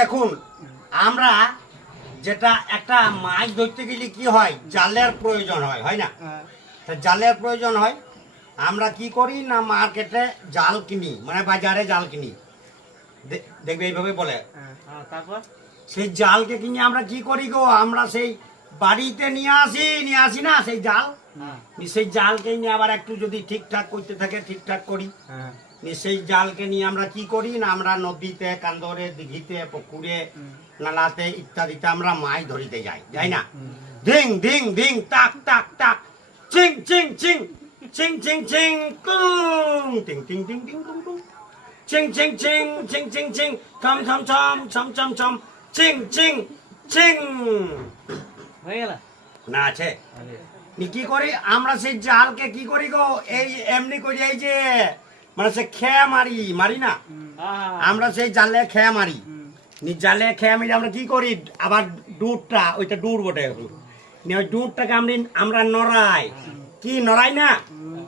দেখুন আমরা যেটা একটা মাছ ধরতে গেলে কি হয়, জালের প্রয়োজন হয়, হয় না? তা জালের প্রয়োজন হয়, আমরা কি করি না মার্কেটে জাল কিনি, মানে বাজারে জাল কিনি। দেখবে এইভাবে বলে, তারপর সেই জালকে কিনে আমরা কি করি গো, আমরা সেই বাড়িতে নিয়ে আসি না সেই জাল, সেই জালকে নিয়ে আবার একটু যদি ঠিকঠাক করতে থাকে ঠিকঠাক করি। সেই জালকে নিয়ে আমরা কি করি না, আমরা নদীতে, কান্দরে, দিঘিতে, পুকুরে, নালাতে ইত্যাদিতে আমরা মাছ ধরিতে যাই না? ধিং ধিং ধিং টাক টাক টাক, চিং চিং চিং চিং চিং চিং কুং, টিং টিং টিং টিং টুং টুং, চিং চিং চিং চিং চিং চিং, ছম ছম ছম ছম ছম ছম, চিং চিং চিং। হয়ে গেল না আছে কি করি আমরা সেই জালকে কি করি গো, এই এমনি করি, এই যে মানে সে খেয়া মারি না, আমরা সেই জালে খেয়া মারি। জালে খেয়া মারি আমরা কি করি, আবার ডুরটা, ওইটা ডুর বটে, ওই ডুরটাকে আমরা নড়াই, কি নড়াই না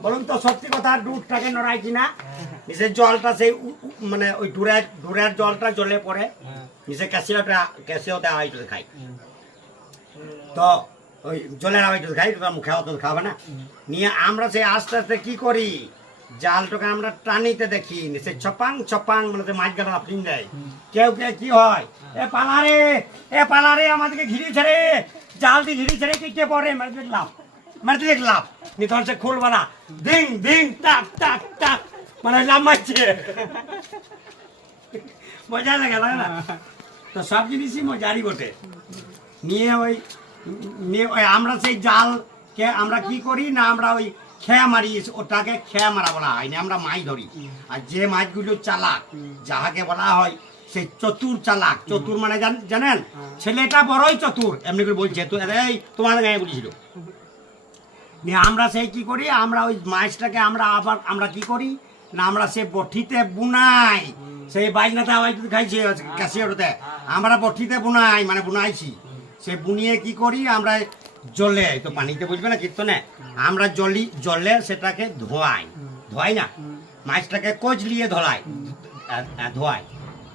বলুন তো, সত্যি কথা, ডুরটাকে নড়াই কিনা, সেই জলটা সেই মানে ওই ডুরের জলটা জলে পড়ে, সে ক্যাসিওতে আওয়াজ খাই, তো ওই জলের আওয়াজ খাই, মুখে অত খাবে না। নিয়ে আমরা সেই আস্তে আস্তে কি করি, জালটাকে আমরা টানিতে দেখি, সে ছপাং ছপাং মানে মাছ গাটা আপনি দেয়। কেউ কি হয়, এ পালারে আমাদেরকে ঘিরে ছেড়ে, জাল দিয়ে ঘিরে ছেড়ে কে পড়ে, মারতে দেখলাম নি, তখন সে খুলবা না, দিং দিং টাক টাক টাক, মানে লাভ মারছে, মজা লাগে না? তো সব জিনিসই মজারই বটে। নিয়ে ওই আমরা সেই জালকে আমরা কি করি না, আমরা ওই খেয়া মারি, ওটাকে খেয়া মারা বলা হয় না, আমরা মাছ ধরি। আর যে মাছগুলো চালাক, যাহাকে বলা হয় সেই চতুর চালাক, চতুর মানে জানেন, ছেলেটা বড়ই চতুর, এমনি করে বলছে, এই তোমার গায়ে বলেছিল। নিয়ে আমরা সেই কি করি, আমরা ওই মাছটাকে আমরা কি করি না, আমরা সে বঠিতে বুনাই, সেই বাইনাতে আওয়াজ খাইছে ক্যাশিয়ারতে, আমরা বঠিতে বুনাই, মানে বুনাইছি। সে বুনিয়ে কি করি আমরা জলে, তো পানিতে বুঝবে না কীর্তনে, আমরা জলে সেটাকে ধোয়াই না, মাছটাকে কচলিয়ে ধোলাই,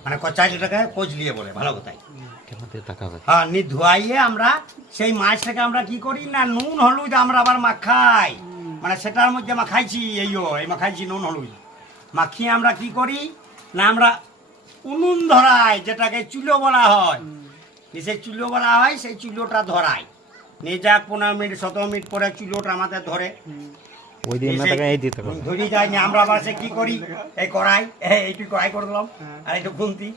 মানে কচাইটাকে কচলিয়ে বলে, ভালো কথাই। হ্যাঁ, ধোয়াইয়ে আমরা সেই মাছটাকে আমরা কি করি না, নুন হলুদ আমরা আবার মাখাই, মানে সেটার মধ্যে মাখাইছি, এই মাখাইছি নুন হলুদ মাখিয়ে আমরা কি করি না, আমরা উনুন ধরাই, যেটাকে চুলো বলা হয়, সেই চুলো বলা হয়, সেই চুলোটা ধরাই নিয়ে যাক 15 মিনিট 17 মিনিট পরে চুলোটা আমাদের ধরে ধরে যায়। আমরা আবার সে কি করি, এই কড়াই, এইটুকু কড়াই করে দিলাম, আর একটু খুন্তি